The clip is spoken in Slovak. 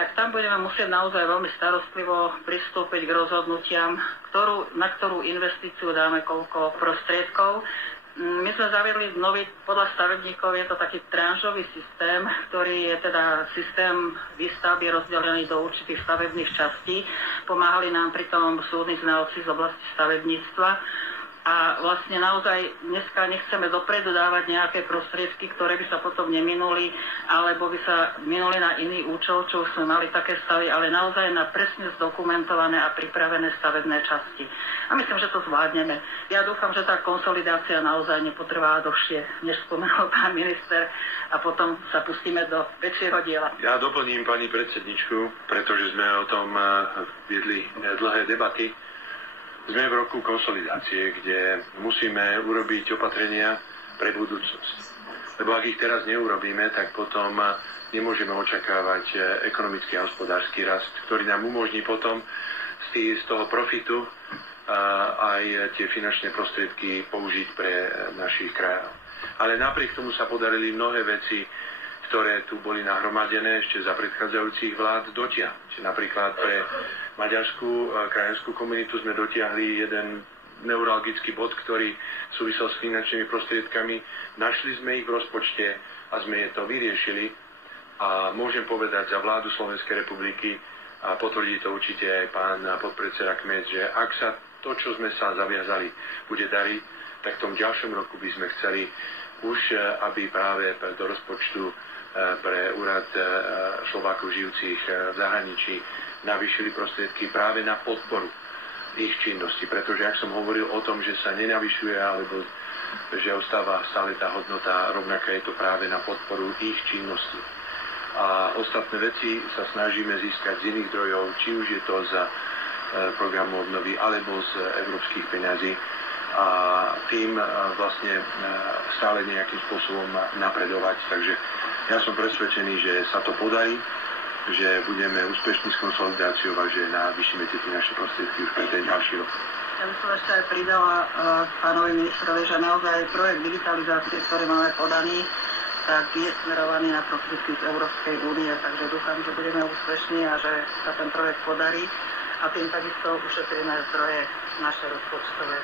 tak tam budeme musieť naozaj veľmi starostlivo pristúpiť k rozhodnutiam, na ktorú investíciu dáme koľko prostriedkov. My sme zaviedli nový, podľa stavebníkov je to taký tranžový systém, ktorý je teda systém výstavby rozdelený do určitých stavebných častí. Pomáhali nám pri tom súdni znalci z oblasti stavebníctva. A vlastne naozaj dneska nechceme dopredu dávať nejaké prostriedky, ktoré by sa potom neminuli, alebo by sa minuli na iný účel, čo už sme mali také stavy, ale naozaj na presne zdokumentované a pripravené stavebné časti. A myslím, že to zvládneme. Ja dúfam, že tá konsolidácia naozaj nepotrvá dlhšie, než spomenul pán minister, a potom sa pustíme do väčšieho diela. Ja doplním pani predsedničku, pretože sme o tom viedli dlhé debaty. Sme v roku konsolidácie, kde musíme urobiť opatrenia pre budúcnosť. Lebo ak ich teraz neurobíme, tak potom nemôžeme očakávať ekonomický a hospodársky rast, ktorý nám umožní potom z toho profitu aj tie finančné prostriedky použiť pre našich krajanov. Ale napriek tomu sa podarili mnohé veci, ktoré tu boli nahromadené ešte za predchádzajúcich vlád dotiahnuť. Napríklad pre maďarskú krajanskú komunitu sme dotiahli jeden neuralgický bod, ktorý súvisel s finančnými prostriedkami. Našli sme ich v rozpočte a sme to vyriešili. A môžem povedať za vládu Slovenskej republiky, a potvrdí to určite aj pán podpredseda Kmec, že ak sa to, čo sme sa zaviazali, bude dariť, tak v tom ďalšom roku by sme chceli už, aby práve do rozpočtu pre úrad Slovákov žijúcich v zahraničí navýšili prostriedky práve na podporu ich činnosti. Pretože ak som hovoril o tom, že sa nenavyšuje, alebo že ostáva stále tá hodnota rovnaká, je to práve na podporu ich činnosti. A ostatné veci sa snažíme získať z iných zdrojov, či už je to z programu obnovy, alebo z európskych peňazí. A tým vlastne stále nejakým spôsobom napredovať. Takže ja som presvedčený, že sa to podarí, že budeme úspešní s konsolidáciou a že navýšime tie finančné prostriedky už pre ten ďalší rok. Ja by som ešte aj pridala pánovi ministrovi, že naozaj projekt digitalizácie, ktorý máme podaný, tak je smerovaný na prostriedky z Európskej únie, takže dúfam, že budeme úspešní a že sa ten projekt podarí a tým takisto ušetríme zdroje naše rozpočtové.